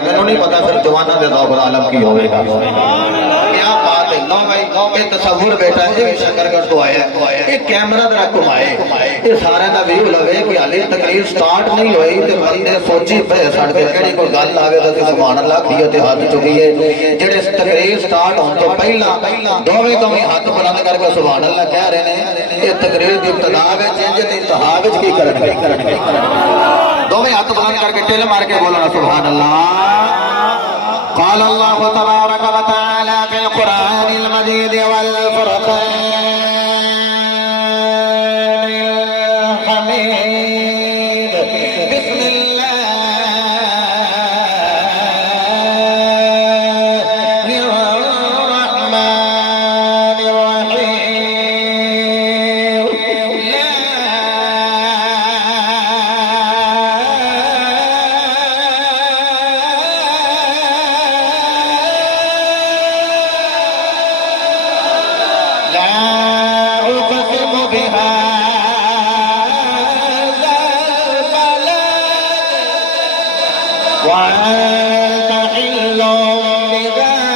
مینوں نہیں پتا پھر جواناں دے ذوق عالم کی ہوے گا. کیا بات ہے. نو بھائی یہ تصور بیٹا ہے یہ شکر گڑھ تو آیا ہے. یہ کیمرہ ذرا گھمائے یہ سارے دا ویو لوے کہ حالے تقریر سٹارٹ نہیں ہوئی تے بندے سوچی پے ساڈے کیڑی کوئی گل آوے تے سبحان اللہ کیے تے ہاتھ چکیے. جڑے تقریر سٹارٹ ہون تو پہلا دوویں ہاتھ بلند کر کے سبحان اللہ کہہ رہے ہیں. یہ تقریر دی ابتدا وچ انج تے انتہا وچ کی کرن گے. دوویں ہاتھ بلند کر کے ٹل مار کے بولنا سبحان اللہ. قال الله تبارك وتعالى في القرآن المجيد والفرقان الحميد. بسم الله الرحمن الرحيم. وأنت حل بهذا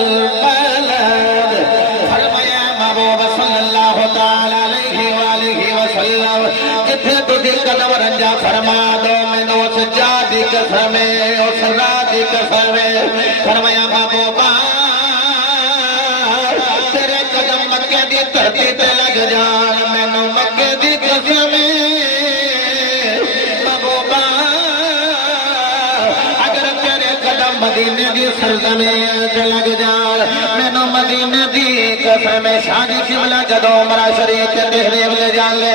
البلد. فرمایا محبوب صلی اللہ تعالی علیہ وآلہ وسلم جتھے تجھے قدم رنجا فرما دو مینوں اس جا دی قسم اس رات دی قسم. فرمایا محبوبا تیرے قدم مکے دی دھرتی تے لگ جان مینوں مکے دی قسم. مدینے دی سرزمین تے لگ جان مینوں مدینے دی قسم. شاہ قبلہ جدوں عمرہ شریف تے تشریف لے جان لے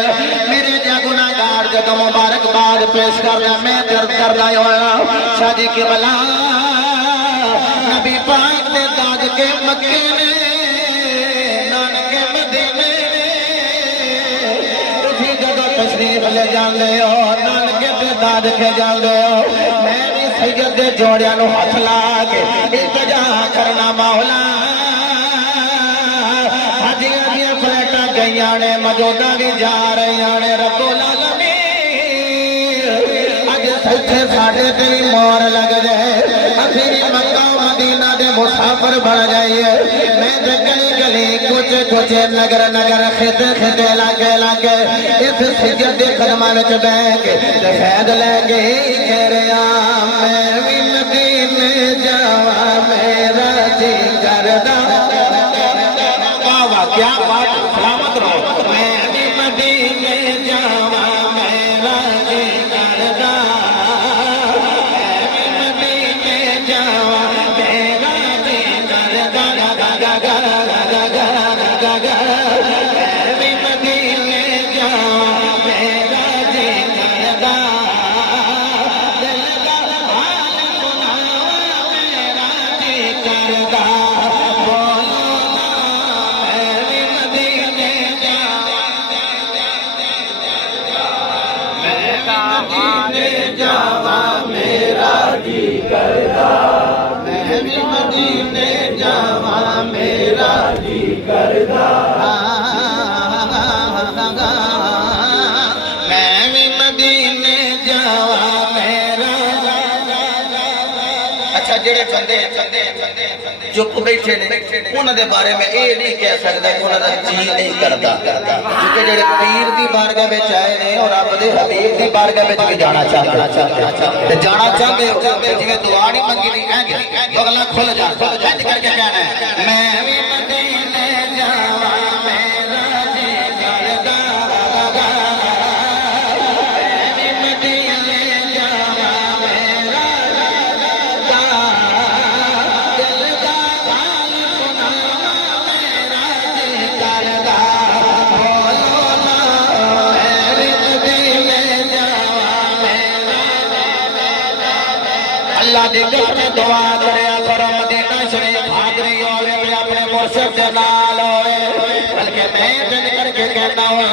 میرے جا گناہگار جدوں مبارکباد پیش کر لیا میں درد کردا ہویا. شاہ قبلہ نبی پاک نے تاج کے مکے نے نانکے مدینے تسی جدوں تشریف لے جان لے ہو نانکے تے تاج کے جان لے ہو. میں سید دے جوڑیاں نو ہاتھ لا کے التجا کرنا مولا. حجیاں دیاں فلیٹاں گئیاں نے موجودہ بھی جا رہیاں نے رب العالمین اج سچے ساڈے تیری مور لگ جائے اسی مکہ مدینہ دے مسافر بن جائیے. میں تے گلی گلی کوچے کوچے نگر نگر خطے خطے لاگے اس سید دے قدماں وچ بیٹھ کے فیض لے کے کہہ رہا میں بھی مدینے جاواں میرا جی کردا. واہ واہ کیا بات. سلامت رہو. میں بھی مدینے جاواں میرا جی کردا. میں بھی مدینے جاواں میرا جی کردا. گا گا گا گا گا گا. میں بھی مدینے جاواں میرا جی کردا. اچھا جڑے بندے چپ بیٹھے نے انہاں دے بارے میں اے نہیں کہہ سکدا کہ انہاں دا جی نہیں کردا کیونکہ جڑے پیر دی بارگاہ وچ آئے نے اور رب دے حبیب دی بارگاہ وچ بھی جانا چاہتے تے جانا چاہتے ہو جویں دعا نہیں منگی نہیں اگلا کھل جا کر کے کہنا ہے میں بھی مدینے جاواں میرا جی کردا. اللہ دی قسم دعا کریا کرو مدینہ شریف حاضری ہوئے اپنے مرشد دے نال ہوئے بلکہ میں دل کر کے کہتا ہوں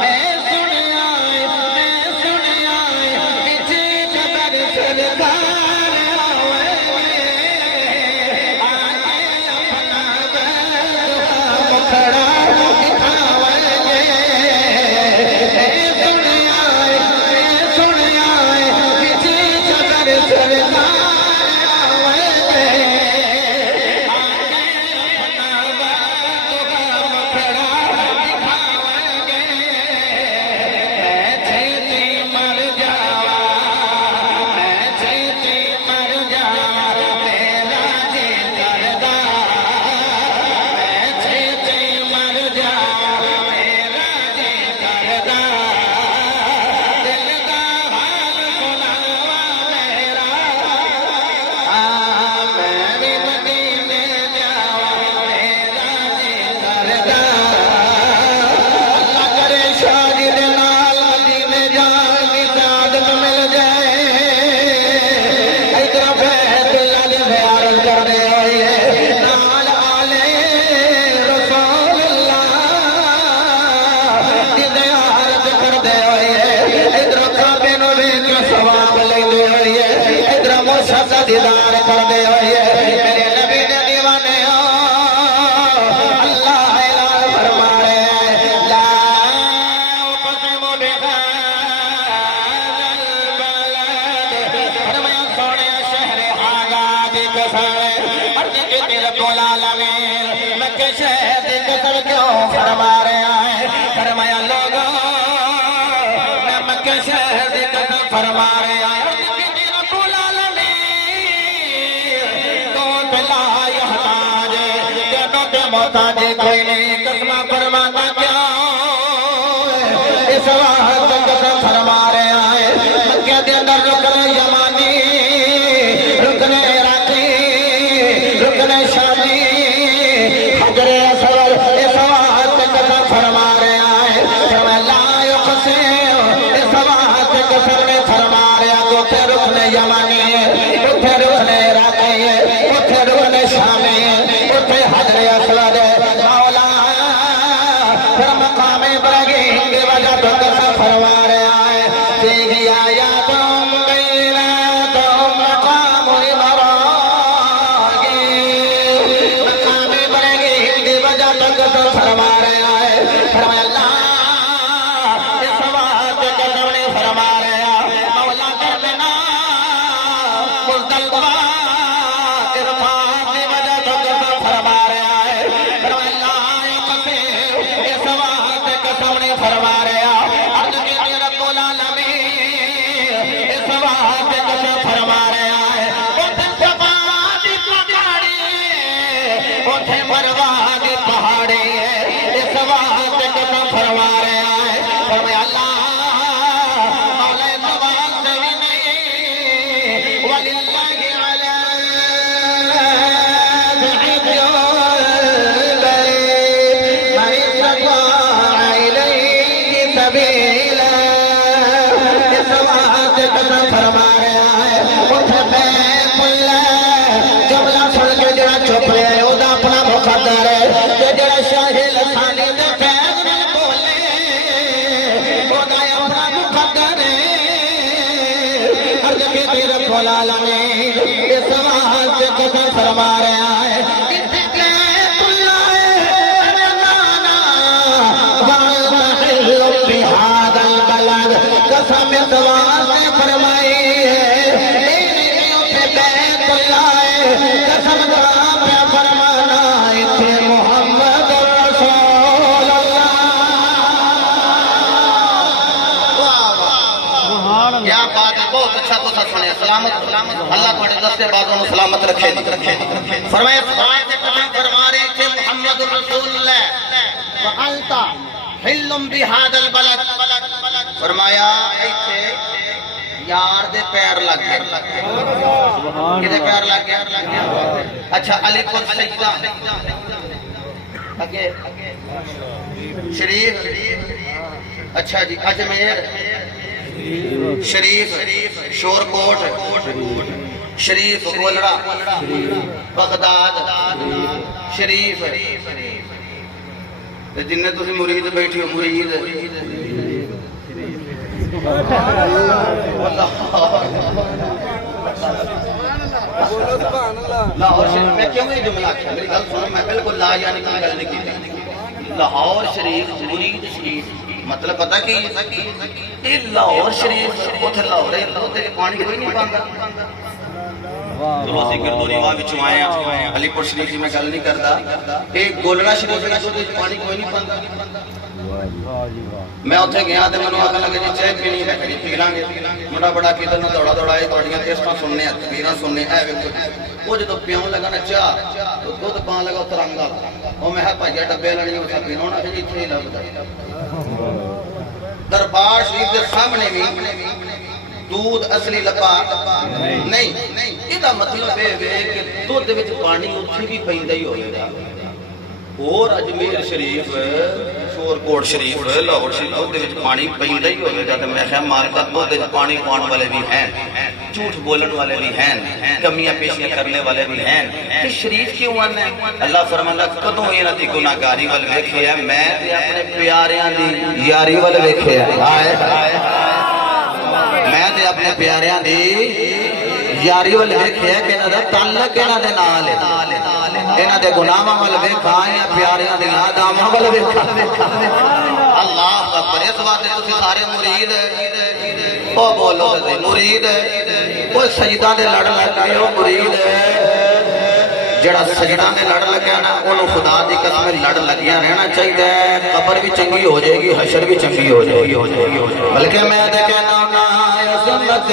میں سنیا پیچھے قبر سرکار ہوئے آگے اپنا مکھڑا دکھاوے گے. سنیا پیچھے سب دیدار کر دے ہوئے میرے نبی نے دیوانے اللہ اعلان فرما رہے ہیں لا اقسم بهذا البلد فرمایا سونے شہر آزاد کی قسم عرض کی رب العالمین مکہ شہر کی قسم کیوں فرما رہے ہیں فرمایا لوگوں میں مکہ شہر کی قسم فرما رہے ہیں محتاج کوئی نہیں قسمہ فرماتا کیا اس وقت قسم فرما رہے آئے مکہ دے اندر رکن یمانی رکن عراقی رکن شامی حجر اسود اس وقت قسم فرما رہے آئے فرمایا لا یقسم اس وقت قسم نے فرما رہے آئے اتھے رکن یمانی اتھے رکن عراقی اتھے رکن شامی اتھے حجر اسود مقام ابراہیم کی وجہ تو قسم فرما رہے آئے سیکھی آیاتم بیناتم مقام ابراہیم مقام ابراہیم کی وجہ تو قسم فرما رہے آئے فرمایا اللہ اس وقت قسم نے فرما رہے آئے مولا کرنا مزدلفہ عرفات کی وجہ تو قسم فرما رہے آئے فرمایا اللہ اس وقت قسم نے فرما رہے عرض کی رب العالمین اس وقت قسم فرما رہے آئے اتھے صفا دی پہاڑی اتھے مروہ دی پہاڑی اس وقت قسم فرما رہے آئے فرمایا اللہ مولا نواز سے بھی نہیں وللہ علی قسم فرما رہے آئے اتھے بیت اللہ جملہ سن کے جڑا چپ رہے ہیں او دا اپنا مقدر ہے کہ جڑا شاہ لسانی دے فیض میں بولے او دا اپنا مقدر ہے عرض کی رب العالمین اس وقت قسم فرما رہے آئے اتھے بیت اللہ وَالْمَحِلُّ بِهَذَا الْبَلَدِ قسم سوال فرمائی ہے بیت اللہ قسم پہ فرمانا اتھے محمد رسول اللہ کیا بات ہے بہت اچھا تو سنے سلامت اللہ تھوڑے دستے بازوں نے سلامت رکھے فرمایا فرما رہے تھے محمد رسول اللہ وَأَنْتَ حِلٌّ بِهَذَا الْبَلَدِ فرمایا ایتھے یار دے پیر لگ گئے کدے پیر لگ گئے اچھا علی پور سجدہ اگے شریف اچھا جی اجمیر شریف شور کوٹ شریف گولڑا بغداد شریف جنہیں تسی مرید بیٹھی ہو مرید لاہور شریف میں کیوں یہ جملہ کیا میری گل سنو میں بالکل لا یعنی کوئی گل نہیں کی لاہور شریف مرید شریف مطلب پتہ کی یہ لاہور شریف اتھے لاہور ہے پانی کوئی نہیں پاندا روزی گردونی وہاں بچوں آئے ہیں علی پور شریف میں گل نہیں کرتا ایک گولڑا شریف میں پانی کوئی نہیں پاندا میں اتھے گیا تے منوں آکھن لگے جی چائے پینی ہے کڑی پی لیں گے منڈا بڑا کدھر نہ دوڑا دوڑا تواڈیاں کیسٹاں سننے تقریراں سننے اے ویکھو وہ جدوں پیون لگا نا چاہ تو دودھ پان لگا ترنگا او میں بھائیا ڈبے لانی او سا پینا نا جی ایتھے ہی لبدا دربار شریف دے سامنے بھی دودھ اصلی لبا نہیں یہ مطلب ہے کہ دودھ وچ پانی اتھے بھی پیندا ہی ہوئے اور اجمیر شریف شور کوٹ شریف لاہور شریف دودھ وچ پانی پیندا ہی ہوئے گا تے میں خیال مارتا دودھ وچ پانی پان والے بھی ہیں جھوٹ بولن والے بھی ہیں کمیاں پیشیاں کرنے والے بھی ہیں کہ شریف کیوں آنا ہے اللہ فرماتا کدوں انہاں دی گناہگاری ول ویکھیا میں تے اپنے پیاریاں دی یاری ول ویکھیا میں تے اپنے پیاریاں دی یاری ول ویکھیا کہ انہاں دا تعلق انہاں دے نال ہے انہاں دے گناہاں ول ویکھا یا پیاریاں دی یاداں ول ویکھا اللہ اکبر اس واسطے تسی سارے مرید او بولو تے مرید او سجدہ دے لڑ لگ گئے او مرید جڑا سجدہ میں لڑ لگیا نا انہوں خدا دی قسم لڑ لگیا رہنا چاہیے قبر بھی چنگی ہو جائے گی حشر بھی چنگی ہو جائے گی بلکہ میں دیکھے نونا عظمت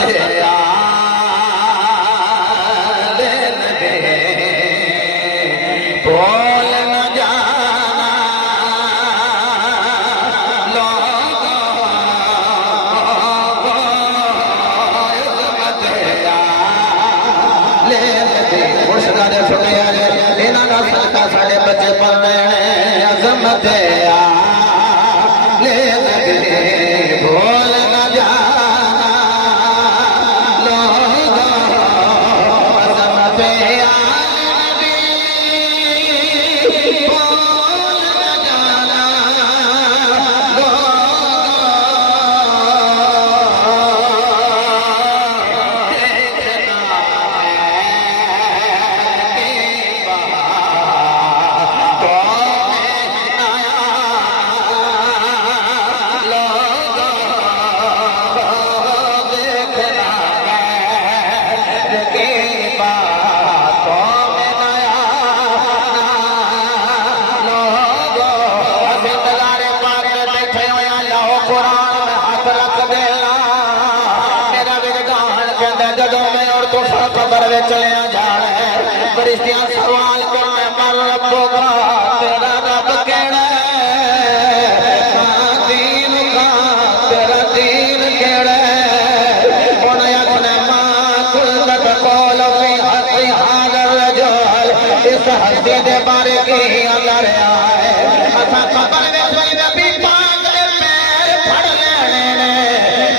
بول نہ جانا ساڑے بچے پڑھ رہے ہیں عظمت لے لگے بھول نہ جانا لوگوں عظمت بھول نہ جانا چلیا جانا ہے فرشتیاں سوال کرنے مر ربو کا تیرا رب کیڑا ہے دین کا تیرا دین کیڑا ہے انہیں اپنے ماں کلت قول فی حقی حاضر رجال اس حسدی دے بارے کی اللہ رہا ہے اتھا قبر میں کوئی نبی پاک دے پیر پھڑ لینے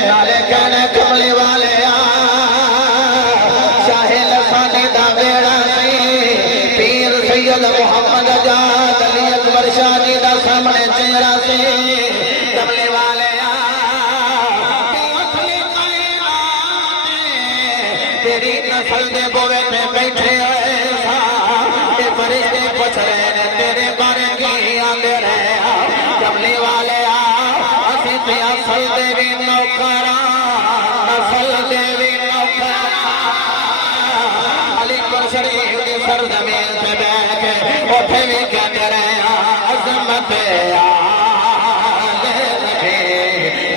نالے کہنے کملی والے محمد جاد علی اکبر شاہ جی دا سامنے چہرہ سے کملے والے تیری نسل دے بوے پہ بیٹھے ہوئے فرشتے پوچھ رہے ہیں تیرے بارے کی آندے رہے کملے والے اسی پہ اصل دے بھی نوکران اصل دے بھی نوکران علی اکبر شریف دی سرزمین پہ اٹھے بھی کہتے رہے عظمت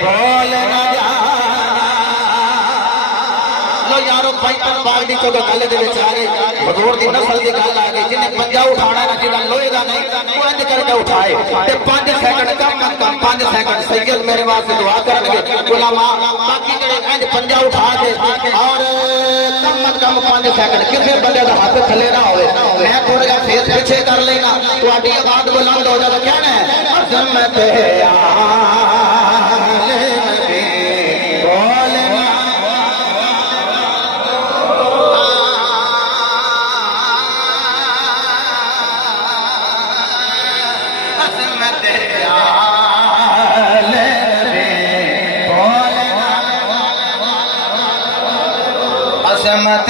بول نہ جانا لو یارو پائپن باغ دی چوکہ گلے دے بیچارے حضور دی نسل دی گل آ گئی جنہیں پنجا اٹھانا ہے جنہیں لوئے گا نہیں وہ انج کر کے اٹھائے تے 5 سیکنڈ کم 5 سیکنڈ سید میرے واسطے دعا کرنگے علماء باقی جڑے انج پنجا اٹھا دے اور کم 5 سیکنڈ کسی بندے دا ہاتھ تھلے نہ ہوئے میں تھوڑا جا فیس پیچھے کر لینا تو آٹی آباد بلند ہو جاتا کہنا ہے عظمت عظمت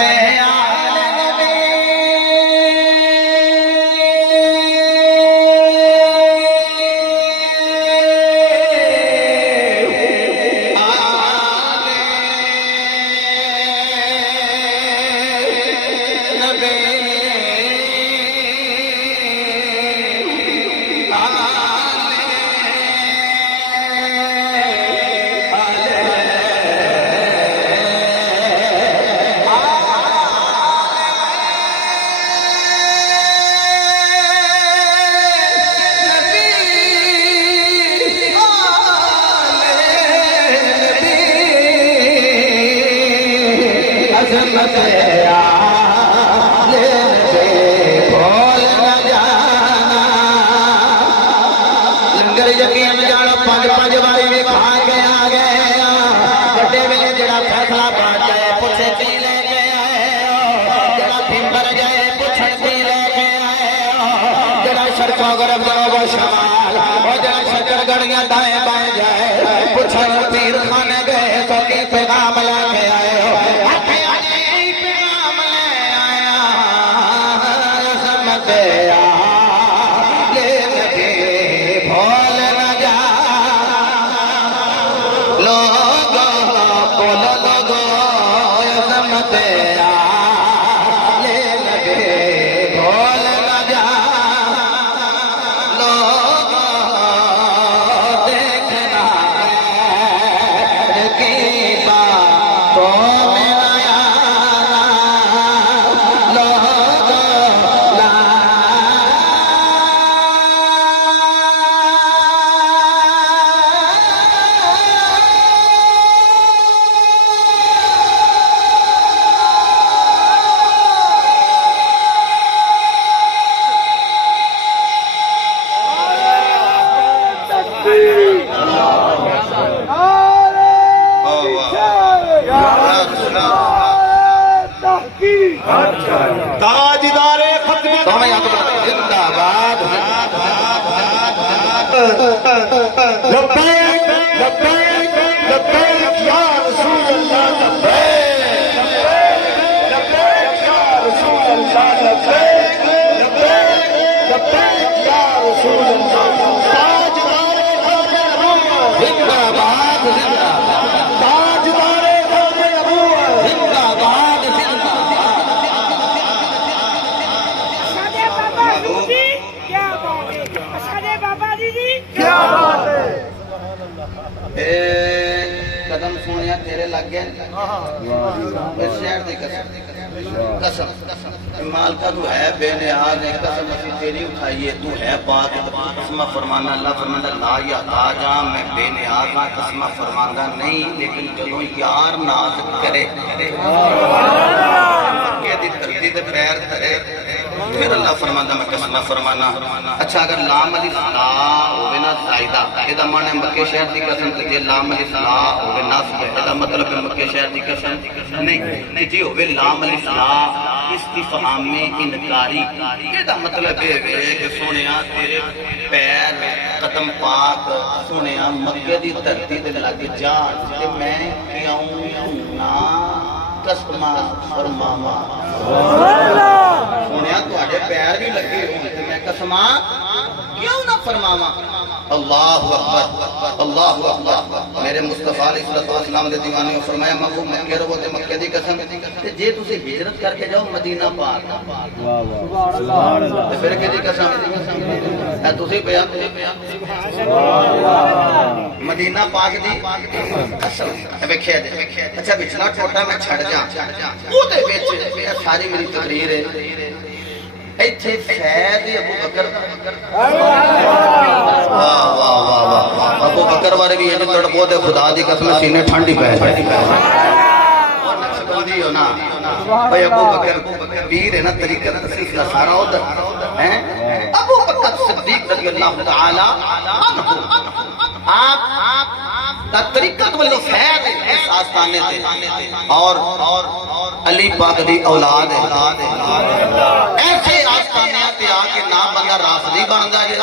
یقین جانا 5 باری بھی کھا کے آ گئے بڑے ویلے جڑا فیصلہ بن جائے پوچھے کی لے کے آئے جڑا پھمبر جائے پوچھے کی لے کے آئے جڑا شرکا غرب جنوب و شمال اور جڑا شکر گڑیاں دائیں بائیں جائے پوچھے پیر خانے گئے تو کی پیغام لے کے آئے تاجدار ختم تمہیں اکبر زندہ باد لبیک لبیک لبیک یا رسول اللہ لبیک لبیک یا رسول اللہ لبیک لبیک لبیک یا رسول اللہ تاجدار ختم زندہ باد زندہ باد تاجدار ختم زندہ باد زندہ اشادے بابا دیدی کیا بات ہے اشادے بابا دیدی کیا بات ہے اے قدم سونیا تیرے لگ گئے اس شہر دی قسم مالکہ تو ہے بے نیاز ہے قسم اسی تیری اٹھائیے تو ہے پاک قسمہ فرمانا اللہ فرمانا لا یا آجا میں بے نیاز ہاں قسمہ فرمانا نہیں لیکن جدوں یار ناز کرے مکے دی دھرتی تے پیر دھرے پھر اللہ فرمانا میں قسمہ فرمانا اچھا اگر لام علی صلاح ہوئے نا زائدہ یہ معنی ہے مکے شہر دی قسم تے جے لام علی صلاح ہوئے ناصب ہے مطلب ہے مکے شہر دی قسم نہیں جی ہوئے لام علی صلاح استفہام میں انکاری یہ مطلب ہے کہ سونیا تیرے پیر قدم پاک سونیا مکے دی دھرتی تے لگ جان تے میں کیوں نہ قسمہ فرماوا سونیا تواڈے پیر بھی لگے ہوئے تے میں قسمہ کیوں نہ فرماوا اللہ اکبر اللہ اکبر میرے مصطفیٰ علیہ السلام دے دیوانے نے فرمایا مکو مکے رہو تے مکے دی قسم تے جے تسی ہجرت کر کے جاؤ مدینہ پاک سبحان اللہ تے پھر کدی قسم اے تسی پیا مدینہ پاک دی قسم ویکھیا جے اچھا پچھلا ٹوٹا میں چھڑ جا او دے وچ ساری میری تقریر ہے ایتھے فیض ابو بکر واہ واہ واہ واہ ابو بکر بارے بھی یہ تڑپو دے خدا دی قسم سینے ٹھنڈی پے اور نقشبندی ہو نا بھائی ابو بکر پیر ہے نا طریقت تصیف کا سارا ادھر ابو بکر صدیق رضی اللہ تعالی عنہ آپ کا طریقت والو فیض اس آستانے تھے اور علی پاک دی اولاد ہے ایسے آستانے تے آ کے نہ بندہ رافضی بندا ہے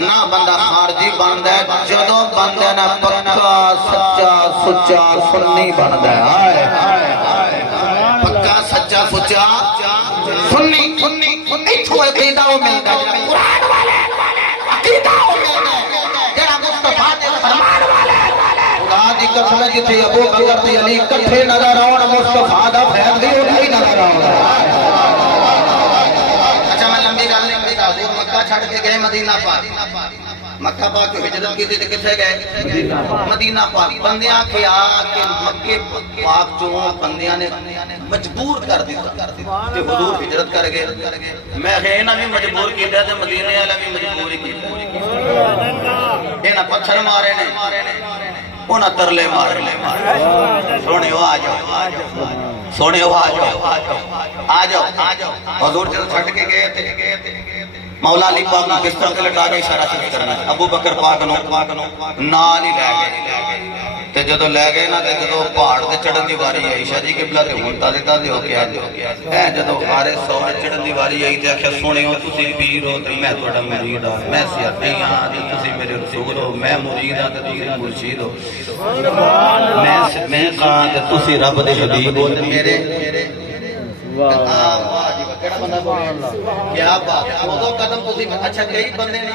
نہ بندہ خارجی بندا ہے جدوں بندے نا پکا سچا سچا سنی بندا ہے پکا سچا سچا سنی ایتھوں عقیدہ ملدا ہے قرآن والے عقیدہ ملدا ہے جڑا مصطفیٰ دے فرمان والے خدا دی قسم جتھے ابو بکر تے علی کٹھے نظر آون مصطفیٰ دا فیض بھی اٹھے نظر آون اچھا میں لمبی گل نہیں کرتا حضور مکہ چھڑ کے گئے مدینہ پاک مکہ پاک جو ہجرت کی تھی کتنے گئے مدینہ پاک بندیاں کے آ کے مکے پاک جو بندیاں نے مجبور کر دیتا کہ حضور ہجرت کر گئے میں کہنا بھی مجبور کیتا تے مدینے والا بھی مجبور ہی کیتا انہاں پتھر مارے نے انہاں ترلے مارے سونے آ جاؤ سونے آ جاؤ حضور جب چھٹ کے گئے تھے مولا علی پاک نے بستر تے لٹا کے اشارہ شروع کرنا ابو بکر پاک نو نال ہی لے گئے تے جدوں لے گئے نا تے جدوں پہاڑ تے چڑھن دی واری آئی شاہ جی قبلہ تے ہن تازے ہو کے اے جدوں ہمارے سونے چڑھن دی واری آئی تے آکھیا سونیو تسی پیر ہو تے میں تہاڈا مرید ہاں میں سیاسی ہاں تے تسی میرے رسول ہو میں مرید ہاں تے تسی مرشید ہو میں کہاں تے تسی رب دے حبیب ہو تے میرے کیا بات ہے قدم تسی اچھا کئی بندے نے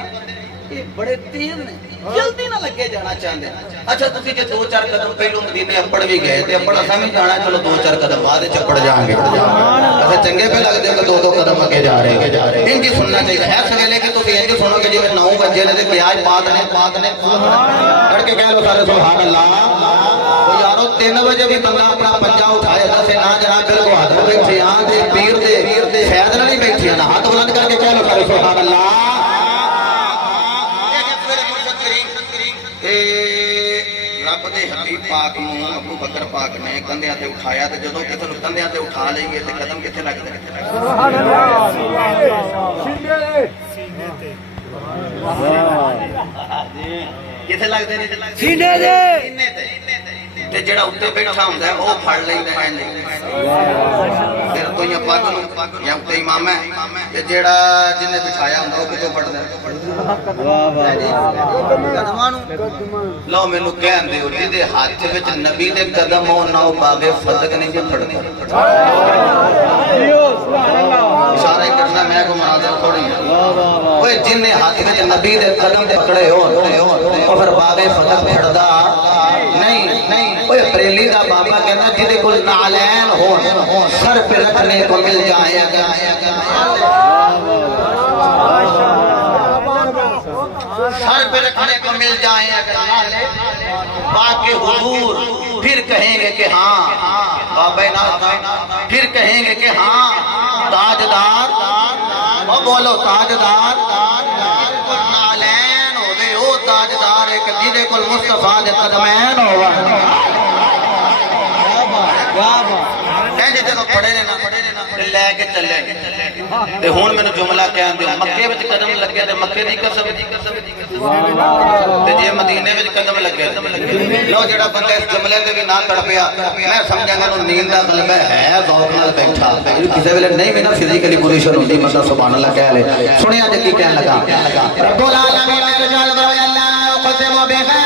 یہ بڑے تیز نے جلدی نہ لگے جانا چاہتے اچھا تسی جے دو چار قدم پہلو مدینے اپڑ بھی گئے تے اپڑ اساں بھی جانا چلو دو چار قدم بعد چپڑ جائیں گے ایسے چنگے پہ لگ دے کہ دو قدم اگے جا رہے ہیں ان کی سننا چاہیے ہے سویلے کہ تسی ان کی سنو کہ جی 9 بجے نے تے پیاز پاک نے کر کے کہہ لو سارے سبحان اللہ تو یارو 3 بجے بھی بندہ اپنا پنجا اٹھائے دسے نہ جناب بالکل ہاتھ بیٹھے ہاں تے پیر دے فیض نہ نہیں بیٹھے نا ہاتھ بلند کر کے کہہ لو سارے سبحان اللہ رب دے حبیب پاک نو ابو بکر پاک نے کندھیاں تے اٹھایا تے جدوں کسے نوں کندھیاں تے اٹھا لئیے تے قدم کتے لگدے سبحان اللہ سینے تے کتے لگدے نے سینے تے تے جڑا اوتے بیٹھا ہوندا ہے او پھڑ لیندا ہے پھر پگ نو یا تے امام ہے تے جیڑا جن نے بٹھایا ہوندا او کتوں پڑھدا ہے قدماں نو لو مینوں کہن دیو جے ہاتھ وچ نبی دے قدم ہون نہ او باغ فتق نہیں جو پڑھدا اشارہ ہی کرنا میں کو مناظر تھوڑی اوے جن نے ہاتھ وچ نبی دے قدم پکڑے ہون او پھر باغ فتق پڑھدا نہیں اوے بریلی دا بابا کہنا جدے کول نعلین ہون سر پہ رکھنے کو مل جائے اگر سر پہ رکھنے کو مل جائیں اگر نعلے باقی حضور پھر کہیں گے کہ ہاں بابا نعلین پھر کہیں گے کہ ہاں تاجدار وہ بولو تاجدار نعلین ہو گئے او تاجدار ایک جدے کل مصطفیٰ دے قدمین ہوا کہیں جدے کو پڑھے نا لے کے چلے تے ہون میں نے جملہ کہن دیو مکے وچ قدم لگے تے مکے دی قسم تے جے مدینے وچ قدم لگے لو جڑا بندہ اس جملے تے بھی نہ تڑپیا میں سمجھاں گا نیند دا غلبہ ہے ذوق نال بیٹھا کسے ویلے نہیں بھی نا فزیکلی پوزیشن ہوندی مطلب سبحان اللہ کہہ لے سنیا جے کی کہن لگا رب العالمین نے جلال و اللہ قسم بہذا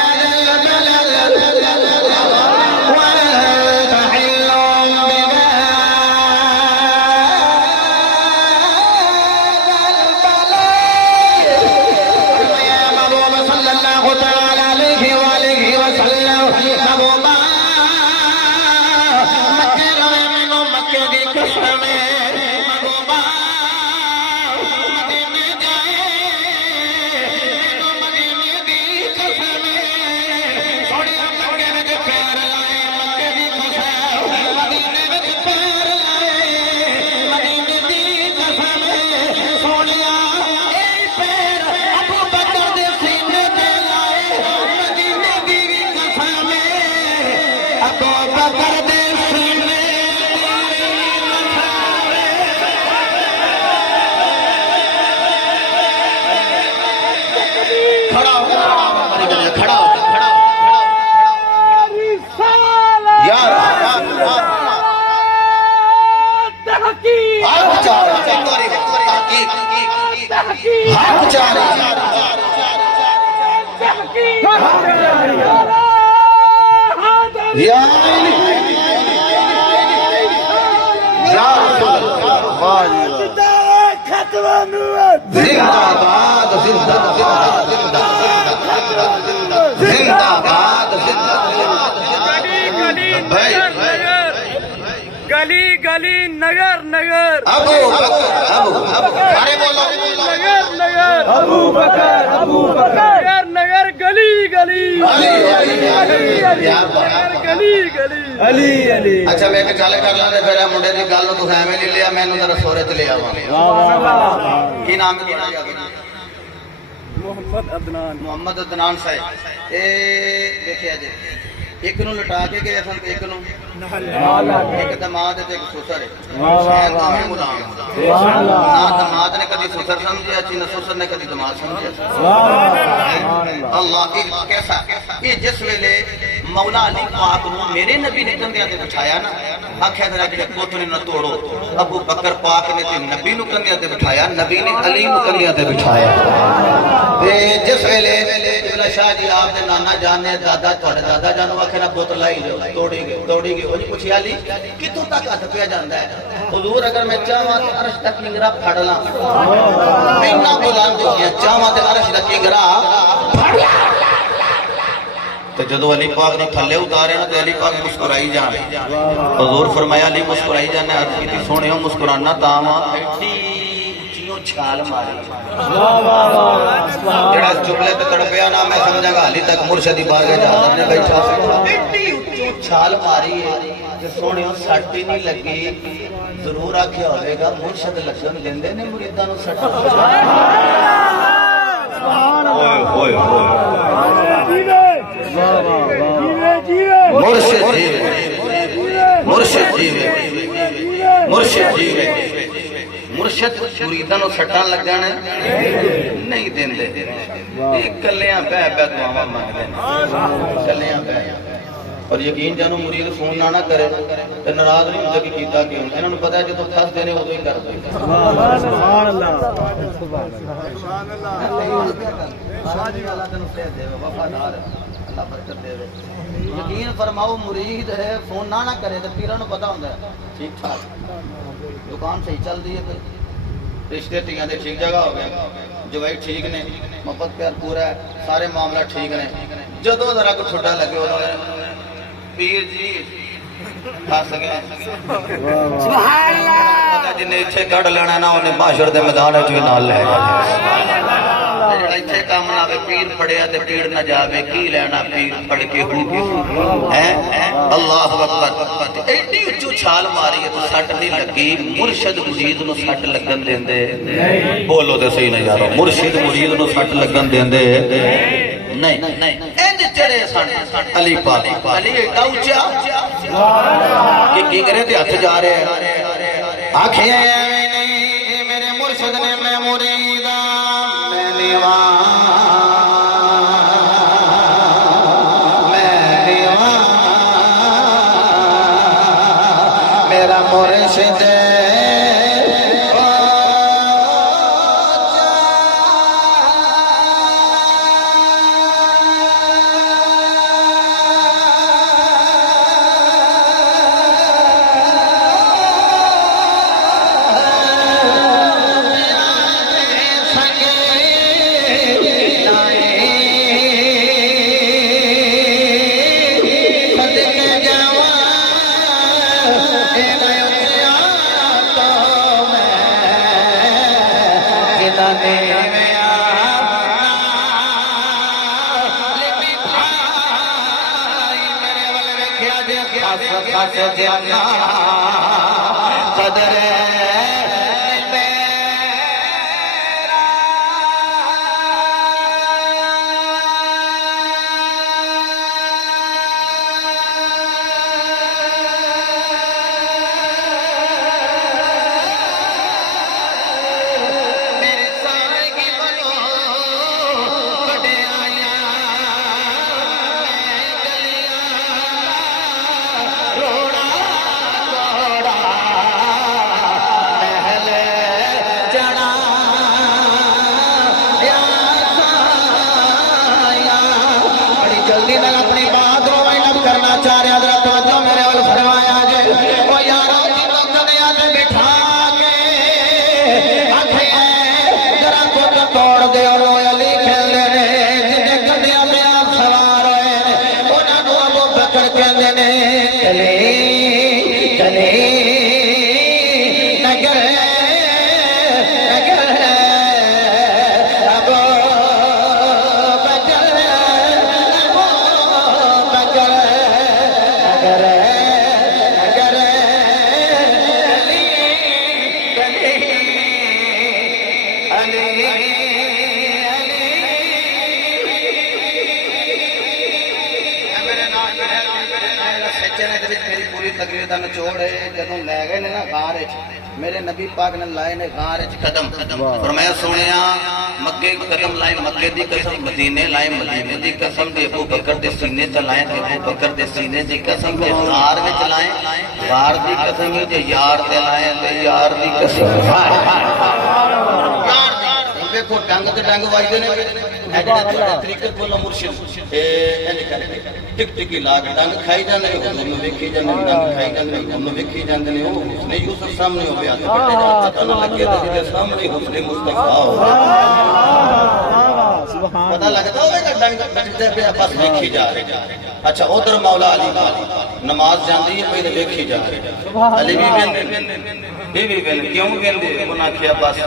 گلی گلی نگر نگر ابو ارے بولو نگر نگر ابو بکر نگر گلی گلی گلی گلی علی علی اچھا میں کہ چل کر لاں تے پھر منڈے دی گل نوں تساں ایویں نہیں لیا مینوں ذرا سورے تے لے آواں کی نام ہے محمد عدنان صاحب اے دیکھیا جی ایک نو لٹا کے گئے سن ایک نو ایک دماد تے ایک سسر ہے نہ دماد نے کدی سسر سمجھیا نہ سسر نے کدی دماد سمجھیا اللہ کیسا یہ جس ویلے مولا علی پاک نو میرے نبی نے کندھیاں تے بٹھایا نا آکھیا ذرا کہ کوتنے نہ توڑو ابو بکر پاک نے تے نبی نو کندھیاں تے بٹھایا نبی نے علی نو کندھیاں تے بٹھایا تے جس ویلے شاہ جی آپ دے نانا جان نے دادا تھوڑے دادا جان آخر بت لائی جو توڑی گئے وہ جی پوچھیا علی کتوں تک ہاتھ پیا جاتا ہے حضور اگر میں چاہواں تے عرش تک کنگرا پھڑ لاں اینا بلند ہو گیا چاہواں تے عرش تک کنگرا پھڑ لاں تو جدو علی پاک نے تھلے اتارے نا تے علی پاک مسکرائی جان حضور فرمایا علی مسکرائی جانے عرض کی سونے ہو مسکرانا تاواں چھال ماری جڑا جملے تے تڑپیا نا میں سمجھا گا حالی تک مرشدی بارگاہ جہاں نے بیٹھا سی چھال ماری ہے جس سونیوں سٹ ہی نہیں لگی ضرور آکھیا ہوئے گا مرشد لگن دیندے نے مریداں نوں سٹ ہوئے مرشد جیوے مرشد مریداں نوں سٹاں لگن نہیں دیندے کلیاں پہ دعاواں منگدے کلیاں پہ اور یقین جانو مرید فون نہ کرے تو ناراض نہیں ہوتا کہ کیتا کیوں انہوں نے پتا ہے جب پھنس دینے ادو ہی کرتے یقین فرماؤ مرید ہے فون نہ کرے تو پیروں پتا ہوتا ہے ٹھیک ٹھاک دکان صحیح چل رہی ہے کوئی رشتے تیاں دے ٹھیک جگہ ہو گئے جوائی ٹھیک نے محبت پیار پورا ہے سارے معاملہ ٹھیک نے جدو ذرا کو چھوٹا لگے انہوں نے پیر جی پھس گئے سبحان اللہ جن اتنے کٹ لینا نا انہیں معاشر دے میدان چ نال لے اتنے کام نہ آئے پیر پڑیا تے پیڑ نہ جاوے کی لینا پیر پڑ کے ہوں اللہ اکبر ایڈی اچو چھال ماری ہے تو سٹ نہیں لگی مرشد مرید نو سٹ لگن دین دے بولو تے صحیح نہیں یارو مرشد مرید نو سٹ لگن دین دے نہیں انج چڑے سن علی پاک علی ایڈا اونچا کہ کرے تے ہتھ جا رہے ہیں آکھیں نہیں میرے مرشد نے میں مریدا میں نیواں میرا مرشد میرے نبی پاک نے لائے نے غار وچ قدم فرمایا سونیا مکے قدم لائے مکے دی قسم مدینے لائے مدینے دی قسم دے ابو بکر دے سینے تے لائے ابو بکر دے سینے دی قسم دے غار وچ لائے غار دی قسم تے یار تے لائے تے یار دی قسم دیکھو ڈنگ تے ڈنگ وجدے نے طریقے بولو مرشد انج کرے ٹک ٹکی لا کے ڈنگ کھائی جاندے حضور نو ویکھی جاندے ڈنگ کھائی جاندے حضور نو ویکھی جاندے نے او حسن یوسف سامنے ہو گیا پتہ نہ لگے تے سامنے حسن مصطفی ہو پتہ لگدا ہوے گا ڈنگ بجدے پہ بس ویکھی جا رہے اچھا ادھر مولا علی نماز جاندی ہے پہلے ویکھی جا رہے علی بھی ویندے بی بی ویندے کیوں ویندے انہاں کیا بس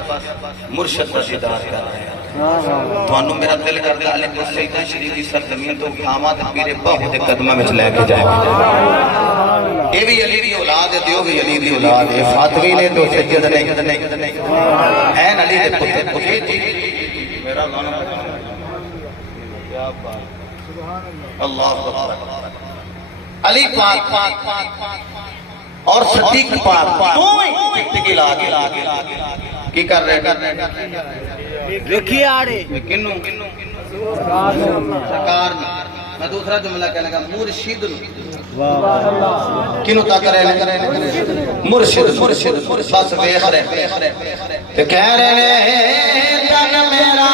مرشد کا دیدار کر رہے ہیں تو میرا دل کرتا علی کو سیدہ شریف کی سرزمین تو اٹھاواں تے میرے باہو دے قدماں وچ لے کے جائے اے بھی علی دی اولاد ہے دیو بھی علی دی اولاد ہے فاطمی نے تو سید نہیں ہیں علی دے پتر میرا گانا کیا بات اللہ اکبر علی پاک اور صدیق پاک دونوں ٹکی لا کے کی کر رہے دیکھیے آڑے کنوں سرکار میں دوسرا جملہ کہنے لگا مرشد کنوں تک رہے مرشد بس ویخ رہے تے کہہ رہے تن میرا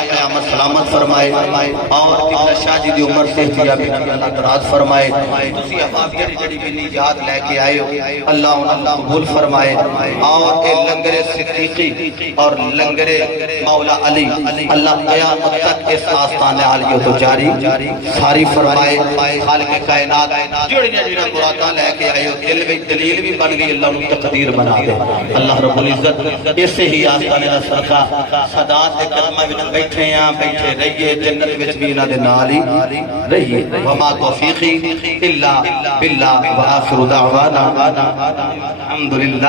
قیامت سلامت فرمائے اور قبلہ شاہ جی دی عمر سے اللہ تراز فرمائے تسی افادیہ جڑی بھی نجات لے کے آئے ہو اللہ انہاں قبول فرمائے اور اے لنگر صدیقی اور لنگر مولا علی اللہ قیامت تک اس آستان عالیہ تو جاری ساری فرمائے خالق کائنات جڑیاں جڑیاں مراداں لے کے آئے ہو دل میں دلیل بھی بن گئی اللہ نے تقدیر بنا دے اللہ رب العزت اسے ہی آستان صدقہ صدات دے قدمہ بھی بیٹھے ہیں بیٹھے رہیے جنت وچ بھی انہاں دے نال ہی رہیے وما توفیقی الا باللہ وآخر دعوانا الحمدللہ